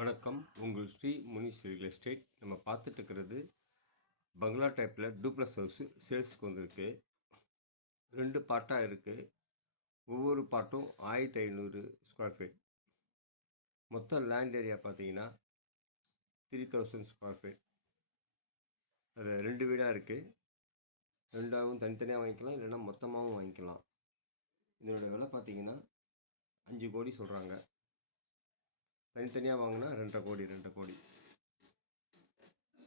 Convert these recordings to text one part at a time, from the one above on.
வணக்கம். உங்கள் Sri Munis real estate. நம்ம பார்த்துட்டு இருக்கிறது பங்களா டைப்பில் டூப்ளஸ் ஹவுஸு சேல்ஸுக்கு வந்திருக்கு. 2 பார்ட்டாக இருக்குது. ஒவ்வொரு பார்ட்டும் 1500 ஸ்கொயர் ஃபீட். மொத்தம் லேண்ட் ஏரியா பார்த்தீங்கன்னா 3000 ஸ்கொயர் ஃபீட். அது 2 வீடாக இருக்குது. 2ஆகவும் தனித்தனியாக வாங்கிக்கலாம், இல்லைன்னா மொத்தமாகவும் வாங்கிக்கலாம். இதனோட விலை பார்த்தீங்கன்னா 5 கோடி சொல்கிறாங்க. தனித்தனியாக வாங்கினா 2.5 கோடி.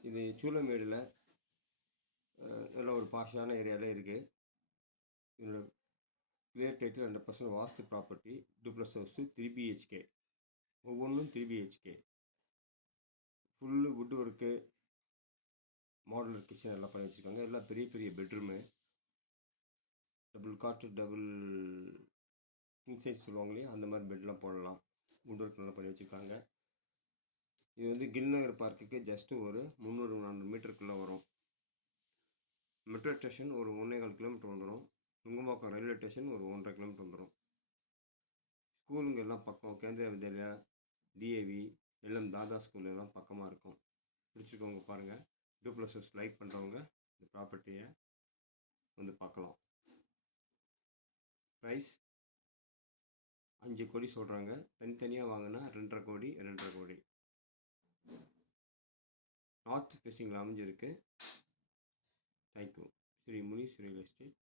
இது சூளமேடில் நல்ல ஒரு பாஷான ஏரியாவில் இருக்குது. இதோட கிளியர் டைட்டில் 100% வாஸ்து ப்ராப்பர்ட்டி. Duplex house 3 BHK. ஒவ்வொன்றும் 3 BHK. Full would work, modeller kitchen எல்லாம் பண்ணி வச்சுருக்காங்க. எல்லாம் பெரிய பெரிய பெட்ரூமு, டபுள் காட்டு, டபுள் கிங் சைஸ் சொல்லுவாங்க இல்லையா, அந்த மாதிரி பெட்லாம் போடலாம். வுட் ஒர்க் நல்லா பண்ணி வச்சுருக்காங்க. இது வந்து கில்நகர் பார்க்குக்கு ஜஸ்ட்டு ஒரு 300-400 மீட்டருக்குள்ளே வரும். மெட்ரோ ஸ்டேஷன் ஒரு 1.25 கிலோமீட்டர் வந்துடும். நுங்கம்பாக்கம் ரயில்வே ஸ்டேஷன் ஒரு 1.5 கிலோமீட்டர் வந்துடும். ஸ்கூலுங்க எல்லாம் பக்கம். கேந்திரிய வித்யாலயா, டிஏவி, எல்லாம் தாதா ஸ்கூல் எல்லாம் பக்கமாக இருக்கும். பிடிச்சிருக்கவங்க பாருங்கள். டூப்ளஸ் ஹவுஸ் லைக் பண்ணுறவங்க இந்த ப்ராப்பர்ட்டியை வந்து பார்க்கலாம். ப்ரைஸ் 5 கோடி சொல்கிறாங்க. தனித்தனியாக வாங்கினா 2.5 கோடி. நார்த் ஃபேஸிங்கில் அமைஞ்சிருக்கு. Thank you. Sri Munis real estate.